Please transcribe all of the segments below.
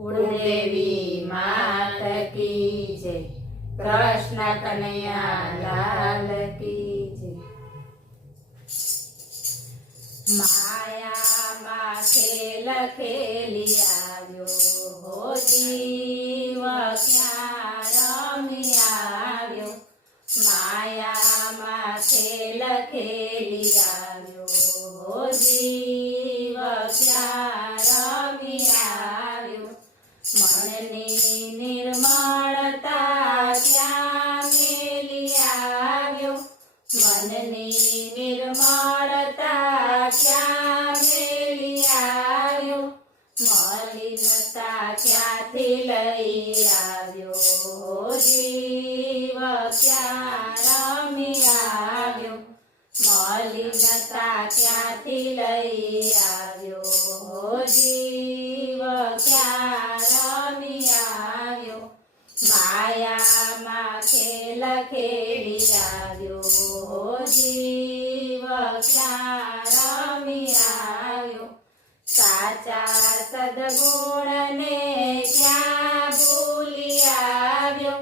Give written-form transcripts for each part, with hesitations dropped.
कुलदेवी मात की जय। कृष्ण कन्हैया लाल की जय। माया माथे लखेली आव्यो हो जीव क्या रमी आव्यो। माया माथे लखेली आव्यो हो जीव क्या रमी आव्यो। मननी निर्मलता क्या मेली आव्यो। मननी निर्मलता क्या मेली आव्यो। मलिनता क्याथी लई आव्यो हो जीव क्या रमी आव्यो। मलिनता क्याथी लई आव्यो हो जीव क्या रमी आव्यो। माया माथे लखेली आव्यो हो जीव क्या रमी आव्यो। साचा सद्गुण ने क्या भूली आव्यो।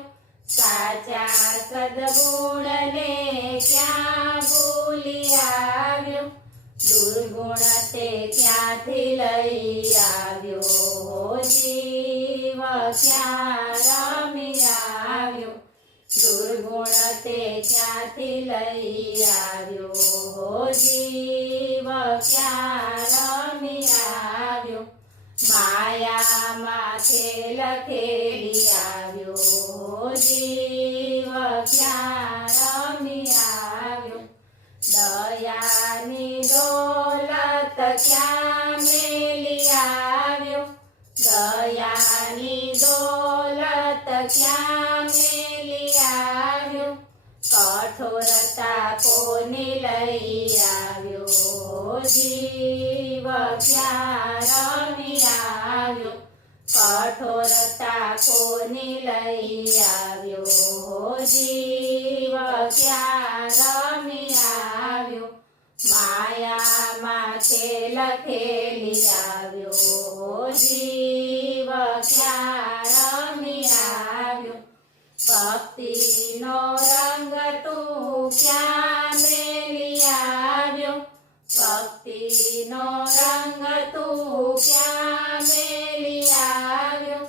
साचा सद्गुण ने क्या भूली आव्यो। दुर्गुण ते क्याथी लई आव्यो हो जीव क्या रमी आव्यो। दुर्गुण ते क्याथी लई आव्यो हो जीव क्या रमी आव्यो। माया माथे लखेली आव्यो हो जीव क्या रमी आव्यो। दयानी दौलत क्या मेली आव्यो। दयानी दौलत क्या मेली आव्यो। कठोरता कोनी लई आव्यो हो जीव क्या रमी आव्यो। कठोरता कोनी लई आव्यो हो जीव क्या रमी आव्यो। माया माथे लखेली आव्यो हो जीव क्या रमी आव्यो। भक्ति नो रंग तू क्या मेली आव्यो। भक्ति नो रंग तू क्या मेली आव्यो।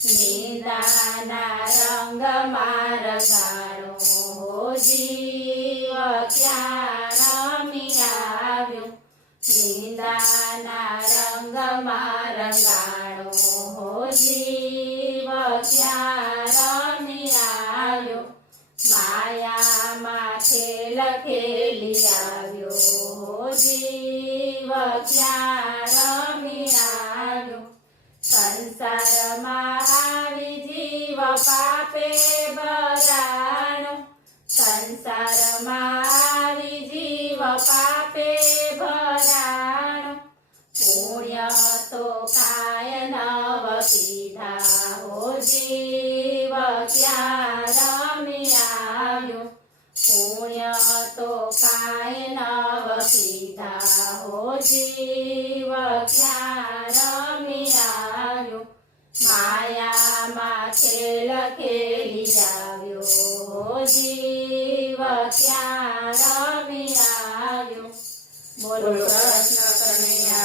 निंदाना रंग मार गाणो हो जीव क्या रमी आव्यो। निंदाना रंग मार गाणो हो जीव क्या रमी आव्यो। माया माथे लखेली आव्यो हो जीव क्या रमी आव्यो। संसार में आवी जीव पापे भराणो। संसार में आवी जीव पापे भराणो। पुण्य तो काय नव पीधा हो जीव क्या रमी आव्यो। पुण्य तो काय नव पीधा हो जीव क्या रमी आव्यो। माया माथे लखेली आव्यो हो जीव क्या रमी आव्यो। बोलो कृष्ण कन्हैया